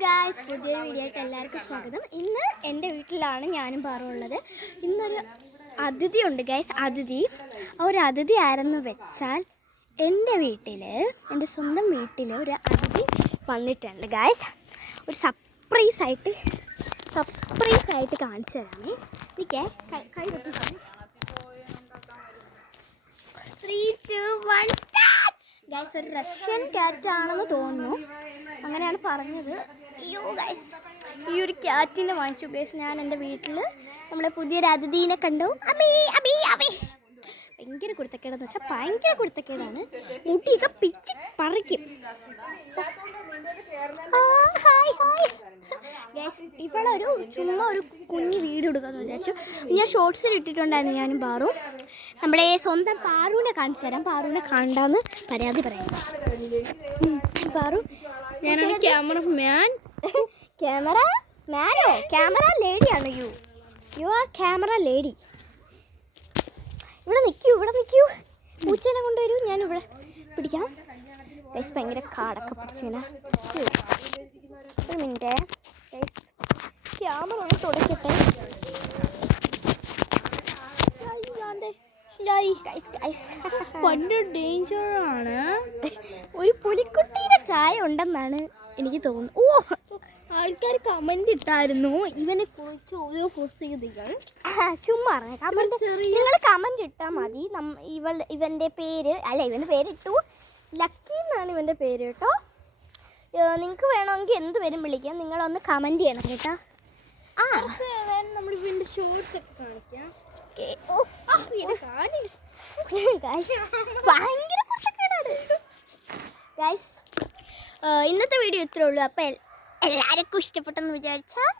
Guys, പുതിയൊരു വീഡിയോയ്ക്ക് എല്ലാവർക്കും സ്വാഗതം. ഇന്ന് എൻ്റെ വീട്ടിലാണ് ഞാനും പാറുള്ളത്. ഇന്നൊരു അതിഥി ഉണ്ട് ഗായ്സ്. അതിഥി ഒരു അതിഥി ആരെന്ന് വെച്ചാൽ എൻ്റെ വീട്ടിൽ, എൻ്റെ സ്വന്തം വീട്ടിൽ ഒരു അതിഥി വന്നിട്ടുണ്ട് ഗായ്സ്. ഒരു സർപ്രൈസായിട്ട് കാണിച്ചു തരാമേ. എനിക്കേ കൈ വെട്ടി 3, 2, 1 സ്റ്റാർട്ട്. ഗായ്സ്, ഒരു റഷ്യൻ ക്യാറ്റാണെന്ന് തോന്നുന്നു, അങ്ങനെയാണ് പറഞ്ഞത്. അയ്യോ ഗൈസ്, ഈ ഒരു ക്യാറ്റിനെ വാങ്ങിച്ചു ഗൈസ് ഞാൻ എൻ്റെ വീട്ടിൽ. നമ്മളെ പുതിയൊരു അതിഥീനെ കണ്ടു. ഭയങ്കര കുരുത്തക്കേടെന്ന് വെച്ചാൽ ഭയങ്കര കുരുത്തക്കേടാണ്. മുട്ടിയൊക്കെ പിച്ച് പറിക്കും. ഗൈസ്, ഇവളൊരു ചുമ്മാ ഒരു കുഞ്ഞ് വീട് എടുക്കാമെന്ന് വിചാരിച്ചു. ഞാൻ ഷോർട്സിൽ ഇട്ടിട്ടുണ്ടായിരുന്നു ഞാനും പാറും. നമ്മുടെ സ്വന്തം പാറുവിനെ കാണിച്ചു തരാം. പാറുവിനെ കണ്ടാന്ന് പരാതി പറയാം. പാറു, ഞാനാണ് ക്യാമറമാൻ. ക്യാമറ ലേഡിയാണ്. You are camera lady. ഇവിടെ നിൽക്കൂ. പൂച്ചേനെ കൊണ്ടുവരൂ, ഞാനിവിടെ പിടിക്കാം. ഗൈസ്, ഭയങ്കര കാടൊക്കെ പിടിച്ചേനെ. ഒരു മിനിറ്റ് ഗൈസ്, ക്യാമറ ഒന്ന് തുടക്കട്ടെ. ഭയങ്കര ഡേഞ്ചറാണ്. ഒരു പുലിക്കുട്ടീൻ്റെ ചായ ഉണ്ടെന്നാണ് എനിക്ക് തോന്നുന്നത്. ആൾക്കാർ കമന്റ് ഇട്ടായിരുന്നു ഇവനെ കുറിച്ച് ഓരോ കുസൃതികൾ. ചുമ്മാ നിങ്ങൾ കമന്റ് ഇട്ടാൽ മതി. ഇവൻ്റെ പേര് ഇവൻ്റെ പേരിട്ടു ലക്കി എന്നാണ് ഇവൻ്റെ പേര് കേട്ടോ. നിങ്ങൾക്ക് വേണമെങ്കിൽ എന്ത് പേരും വിളിക്കാം. നിങ്ങളൊന്ന് കമന്റ് ചെയ്യണം കേട്ടോ. നമ്മൾ ഇവൻ്റെ ഷോർട്സ് ഒക്കെ കാണിക്കാം. ഭയങ്കര കുട്ടക്കേടാണ് ഗൈസ്. ഇന്നത്തെ വീഡിയോ ഇത്രേ ഉള്ളൂ. അപ്പോൾ എല്ലാവർക്കും ഇഷ്ടപ്പെട്ടെന്ന് വിചാരിച്ചാൽ